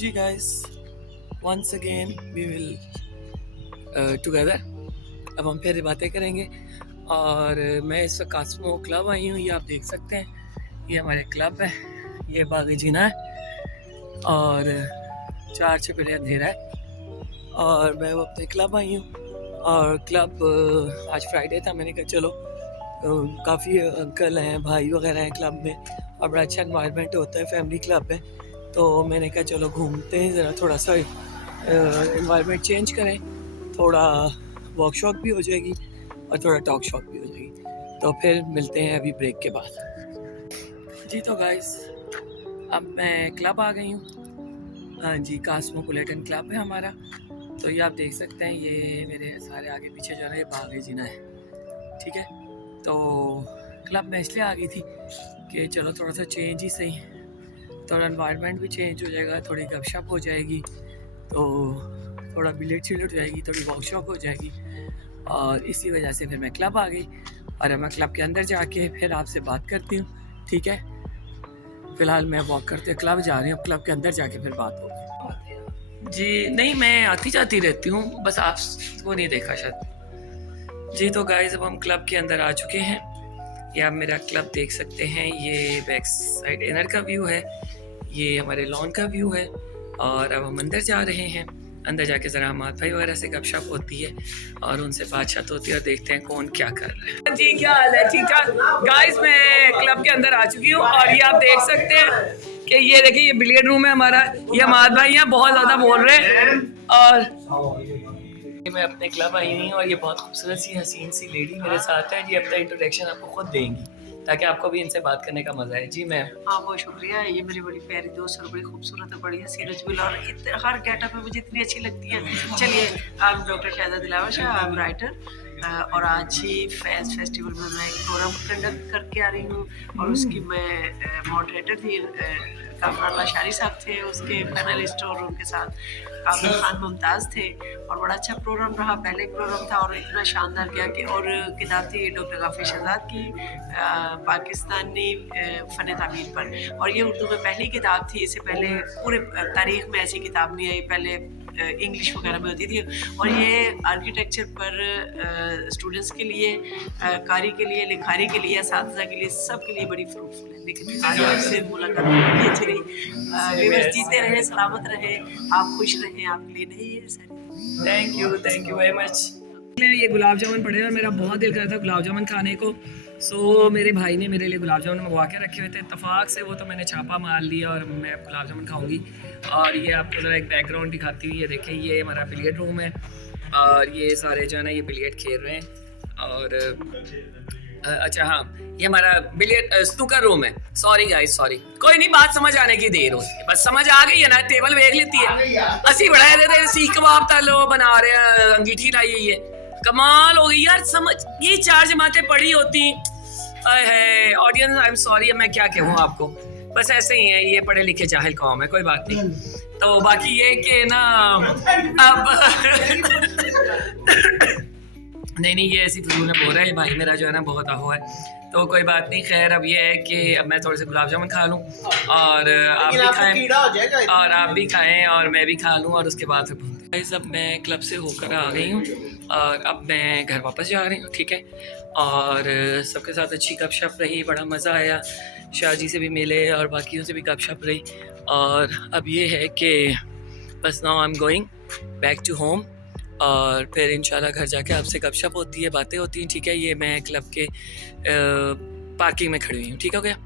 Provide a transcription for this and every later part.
Ji guys, once again we will together. अब हम फिर बातें करेंगे। और मैं इस वक्त कास्मो क्लब आई हूँ, ये आप देख सकते हैं। ये हमारे क्लब है, ये बागी जीना है और 4 छपड़े अंधेरा है। और मैं वो अपने क्लब आई हूँ। और क्लब आज फ्राइडे था, मैंने कहा चलो काफ़ी अंकल हैं, भाई वगैरह हैं क्लब में और बड़ा अच्छा इन्वायरमेंट होता है, फैमिली क्लब है। तो मैंने कहा चलो घूमते हैं ज़रा, थोड़ा सा इन्वायरमेंट चेंज करें, थोड़ा वॉक शॉक भी हो जाएगी और थोड़ा टॉक शॉक भी हो जाएगी। तो फिर मिलते हैं अभी ब्रेक के बाद। जी तो गाइस, अब मैं क्लब आ गई हूँ। हाँ जी, कास्मोपोलिटन क्लब है हमारा। तो ये आप देख सकते हैं, ये मेरे सारे आगे पीछे जो है ना, ये बागी जीना है, ठीक है। तो क्लब में इसलिए आ गई थी कि चलो थोड़ा सा चेंज ही सही, थोड़ा एनवायरनमेंट भी चेंज हो जाएगा, थोड़ी गपशप हो जाएगी, तो थोड़ा बिलेट चिलेट हो जाएगी, थोड़ी वर्कशॉप हो जाएगी। और इसी वजह से फिर मैं क्लब आ गई और मैं क्लब के अंदर जाके फिर आपसे बात करती हूँ, ठीक है। फ़िलहाल मैं वॉक करते क्लब जा रही हूँ, क्लब के अंदर जाके फिर बात होगी। जी नहीं, मैं आती जाती रहती हूँ, बस आपको नहीं देखा शायद। जी तो गाइस, अब हम क्लब के अंदर आ चुके हैं। ये आप मेरा क्लब देख सकते हैं, ये बैक साइड इनर का व्यू है, ये हमारे लॉन का व्यू है। और अब हम अंदर जा रहे हैं। अंदर जाके ज़रा हमारे भाई वगैरह से गपशप होती है और उनसे बातचीत होती है और देखते हैं कौन क्या कर रहा है। जी क्या हाल है, ठीक ठाक गाइस। मैं क्लब के अंदर आ चुकी हूँ और ये आप देख सकते हैं कि ये देखिए, ये बिलियर्ड रूम है हमारा। ये हमारे भाई यहाँ बहुत ज़्यादा बोल रहे हैं। और मैं अपने क्लब आई हुई हूँ और ये बहुत खूबसूरत सी हसीन सी लेडी मेरे साथ है। जी अपना इंट्रोडक्शन आपको खुद देंगी ताकि आपको भी इनसे बात करने का मजा है। जी मैम। हाँ, बहुत शुक्रिया। ये मेरी बड़ी प्यारी दोस्त और बड़ी खूबसूरत और बड़ी हसीन अजमल और हर गेटअप में मुझे इतनी अच्छी लगती है। चलिए, I am doctor Shahida Dilawar Shah, I am writer. और आज ही फैज़ फेस्टिवल में मैं एक प्रोग्राम कंडक्ट करके आ रही हूँ और उसकी मैं मॉडरेटर थी। कामरान लाशारी साहब थे उसके पैनलिस्ट और उनके साथ कामिल खान मुमताज़ थे और बड़ा अच्छा प्रोग्राम रहा। पहले प्रोग्राम था और इतना शानदार गया कि और किताब थी डॉक्टर गाफिर शहजाद की पाकिस्तानी फ़न तामीर पर, और ये उर्दू में पहली किताब थी। इससे पहले पूरे तारीख़ में ऐसी किताब नहीं आई, पहले इंग्लिश वगैरह में होती थी। और ये आर्किटेक्चर पर स्टूडेंट्स के लिए, कारी के लिए, लिखारी के लिए, असातिज़ा के लिए, सब के लिए बड़ी फ्रूटफुल है। लेकिन आज आपसे मुलाकात बड़ी अच्छी रही। व्यूअर्स जीते रहे, सलामत रहे, आप खुश रहें, आपके लिए नहीं है sir. Thank you very much. ये गुलाब जामुन पड़े और मेरा बहुत दिल कर रहा था गुलाब जामुन खाने को। सो मेरे भाई ने मेरे लिए गुलाब जामुन मंगवा के रखे हुए थे इत्तेफाक से, वो तो मैंने छापा मार लिया और मैं गुलाब जामुन खाऊंगी। और ये आपको ज़रा एक बैकग्राउंड दिखाती हुई, ये देखें, ये हमारा बिलियर्ड रूम है और ये सारे जो है ना, ये बिलियर्ड खेल रहे हैं। और अच्छा हाँ, ये हमारा बिलियर्ड स्नूकर रूम है। सॉरी गाइस, सॉरी, कोई नहीं, बात समझ आने की देर होती है, बस समझ आ गई है ना, टेबल वेख लेती है। असी बढ़ाए देते सीख कबाब तालो बना रहे हैं, अंगीठी लाई हुई है, कमाल हो गई यार। समझ, ये 4 जमातें पढ़ी होती है। ऑडियंस आई एम सॉरी, मैं क्या कहूँ आपको, बस ऐसे ही है, ये पढ़े लिखे जाहिल कौम है, कोई बात नहीं। तो बाकी ये कि ना, अब नहीं, ये ऐसी फिजूल में बोल रहा है भाई मेरा जो है ना, बहुत आहो है, तो कोई बात नहीं। खैर, अब ये है कि अब मैं थोड़े से गुलाब जामुन खा लूँ और आप भी खाएं और आप भी खाएं और मैं भी खा लूँ और उसके बाद फिर अब मैं क्लब से होकर आ गई हूँ और अब मैं घर वापस जा रही हूँ, ठीक है। और सबके साथ अच्छी गपशप रही, बड़ा मज़ा आया, शाहजी से भी मिले और बाकियों से भी गपशप रही। और अब ये है कि बस now I am going back to home और फिर इंशाल्लाह घर जाके आपसे गपशप होती है, बातें होती हैं, ठीक है। ये मैं क्लब के पार्किंग में खड़ी हुई हूँ, ठीक हो गया।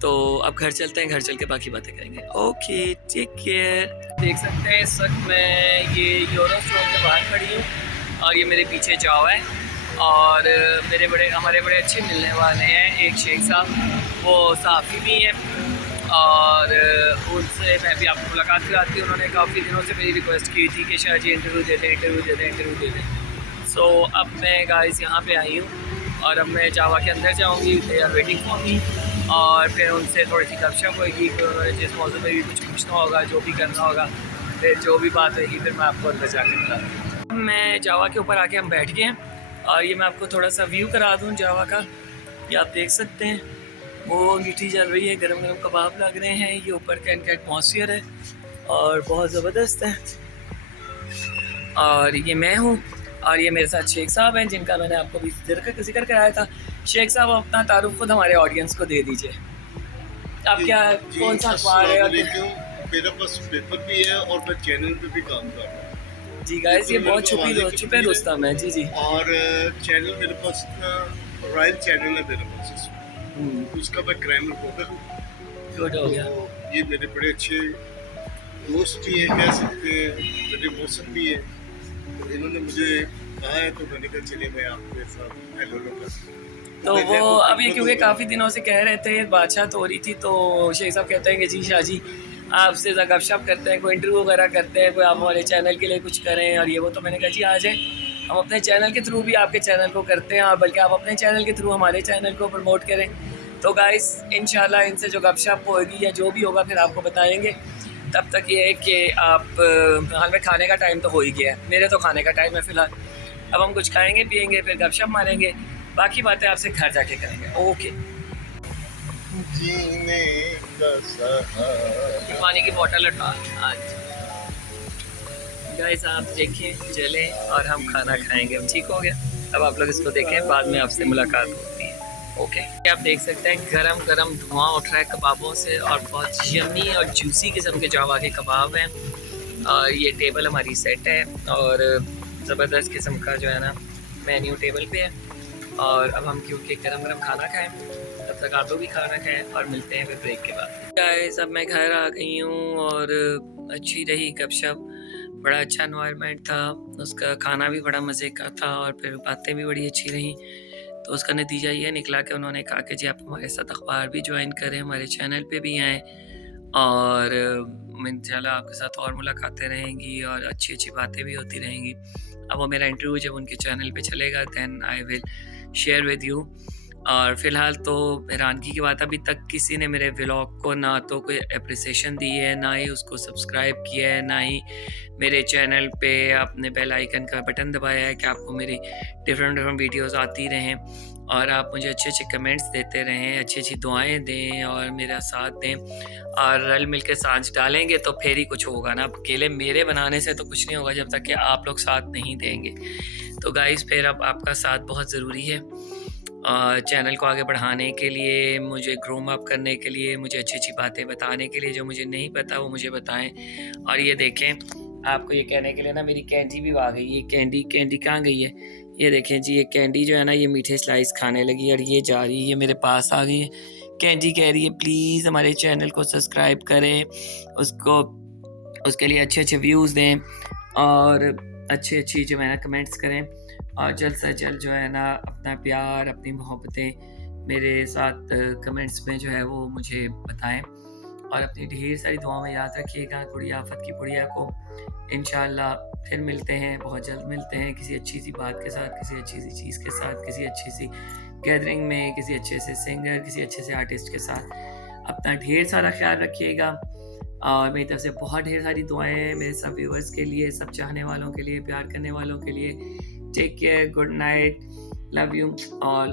तो अब घर चलते हैं, घर चल के बाकी बातें करेंगे। Okay, take care. देख सकते हैं इस वक्त मैं ये यूरो स्टोर के बाहर खड़ी हूँ और ये मेरे पीछे जाओ है और हमारे बड़े अच्छे मिलने वाले हैं, एक शेख साहब, वो साफ़ी भी हैं और उनसे मैं भी आपको मुलाकात कराती हूँ। उन्होंने काफ़ी दिनों से मेरी रिक्वेस्ट की थी कि शाह जी इंटरव्यू दे दें। सो अब मैं गाइस यहाँ पे आई हूँ और अब मैं जावा के अंदर जाऊँगी, they are waiting for me, और फिर उनसे थोड़ी सी गपशप होगी, फिर उन्होंने जिस मौजूद में भी कुछ पूछना होगा, जो भी करना होगा, फिर जो भी बात होगी फिर मैं आपको अंदर जाकर बताऊँ। मैं जावा के ऊपर आके हम बैठ गए हैं और ये मैं आपको थोड़ा सा व्यू करा दूँ जावा का। ये आप देख सकते हैं, वो अंगीठी जल रही है, गरम गरम कबाब लग रहे हैं, ये ऊपर का इनका एटमॉस्फेयर है और बहुत ज़बरदस्त है। और ये मैं हूँ और ये मेरे साथ शेख साहब हैं जिनका मैंने आपको भी जिक्र कराया था। शेख साहब अपना तारुफ खुद हमारे ऑडियंस को दे दीजिए। आप क्या कौन सा अखबार है? मेरे पास पेपर भी है और मैं चैनल पे भी काम कर रहा हूँ। जी गाइस, ये बहुत छुपे दोस्ताम है। जी जी। और चैनल मेरे पास रॉयल चैनल है मेरे पास, उसका मैं क्राइम रिपोर्टर हूँ। गुड हो गया। तो ये मेरे बड़े अच्छे दोस्त भी है, कह सकते हैं, मेरे मौसम भी है। तो इन्होंने मुझे कहा है तो मैंने कहा चलिए मैं आपके साथ हेलो कर। तो वो अभी क्योंकि काफ़ी दिनों से कह रहे थे, बातचीत तो हो रही थी, तो शेख साहब कहते हैं कि जी शाह जी आपसे गपशप करते हैं, कोई इंटरव्यू वगैरह करते हैं, कोई आप हमारे चैनल के लिए कुछ करें और ये वो। तो मैंने कहा जी आ जाए, हम अपने चैनल के थ्रू भी आपके चैनल को करते हैं और बल्कि आप अपने चैनल के थ्रू हमारे चैनल को प्रमोट करें। तो गाइस इंशाल्लाह इनसे जो गपशप होगी या जो भी होगा फिर आपको बताएंगे। तब तक ये है कि आप फिलहाल में खाने का टाइम तो हो ही गया है, मेरे तो खाने का टाइम है फ़िलहाल। अब हम कुछ खाएंगे पिएंगे फिर गपशप मारेंगे, बाकी बातें आपसे घर जाके करेंगे। ओके। जीने का सहारा। पानी की बोतल उठा आज गाइस, आप देखें जले और हम खाना खाएंगे। हम ठीक हो गया। अब आप लोग इसको देखें, बाद में आपसे मुलाकात होती है। ओके। आप देख सकते हैं गरम गरम धुआं उठ रहा है कबाबों से और बहुत यम्मी और जूसी किस्म के जावा के कबाब हैं। और ये टेबल हमारी सेट है और ज़बरदस्त किस्म का जो है ना मेन्यू टेबल पे है। और अब हम क्योंकि गरम गरम खाना खाएं, तब तक आप लोग भी खाना खाएं और मिलते हैं फिर ब्रेक के बाद। गाइस अब मैं घर आ गई हूँ और अच्छी रही गपशप, बड़ा अच्छा एनवायरनमेंट था, उसका खाना भी बड़ा मज़े का था और फिर बातें भी बड़ी अच्छी रहीं। तो उसका नतीजा ये निकला कि उन्होंने कहा कि जी आप हमारे साथ अखबार भी ज्वाइन करें, हमारे चैनल पे भी आएँ और इंशाल्लाह आपके साथ और मुलाकातें रहेंगी और अच्छी अच्छी बातें भी होती रहेंगी। अब वो मेरा इंटरव्यू जब उनके चैनल पे चलेगा then I will share with you. और फ़िलहाल तो हैरानगी की बात, अभी तक किसी ने मेरे व्लॉग को ना तो कोई अप्रिसिएशन दी है, ना ही उसको सब्सक्राइब किया है, ना ही मेरे चैनल पे आपने बेल आइकन का बटन दबाया है कि आपको मेरी डिफरेंट वीडियोस आती रहें और आप मुझे अच्छे अच्छे कमेंट्स देते रहें, अच्छी अच्छी दुआएं दें और मेरा साथ दें और रल मिल के सांझ डालेंगे तो फिर ही कुछ होगा ना। अकेले मेरे बनाने से तो कुछ नहीं होगा जब तक कि आप लोग साथ नहीं देंगे। तो गाइस फिर अब आपका साथ बहुत ज़रूरी है चैनल को आगे बढ़ाने के लिए, मुझे ग्रोम अप करने के लिए, मुझे अच्छी अच्छी बातें बताने के लिए। जो मुझे नहीं पता वो मुझे बताएं। और ये देखें, आपको ये कहने के लिए ना मेरी कैंडी भी आ गई। ये कैंडी कहाँ गई है? ये देखें जी, ये कैंडी जो है ना ये मीठे स्लाइस खाने लगी और ये जा रही है, मेरे पास आ गई है। कैंडी कह रही है प्लीज़ हमारे चैनल को सब्सक्राइब करें, उसके लिए अच्छे अच्छे व्यूज़ दें और अच्छी अच्छी जो है ना कमेंट्स करें और जल्द से जल्द जो है ना अपना प्यार, अपनी मोहब्बतें मेरे साथ कमेंट्स में जो है वो मुझे बताएं और अपनी ढेर सारी दुआओं में याद रखिएगा। गुड़िया आफत की बुढ़िया को इंशाल्लाह फिर मिलते हैं, बहुत जल्द मिलते हैं किसी अच्छी सी बात के साथ, किसी अच्छी सी चीज़ के साथ, किसी अच्छी सी गैदरिंग में, किसी अच्छे से सिंगर, किसी अच्छे से आर्टिस्ट के साथ। अपना ढेर सारा ख्याल रखिएगा और मेरी तरफ से बहुत ढेर सारी दुआएं मेरे सब व्यूअर्स के लिए, सब चाहने वालों के लिए, प्यार करने वालों के लिए। Take care, good night, love you all.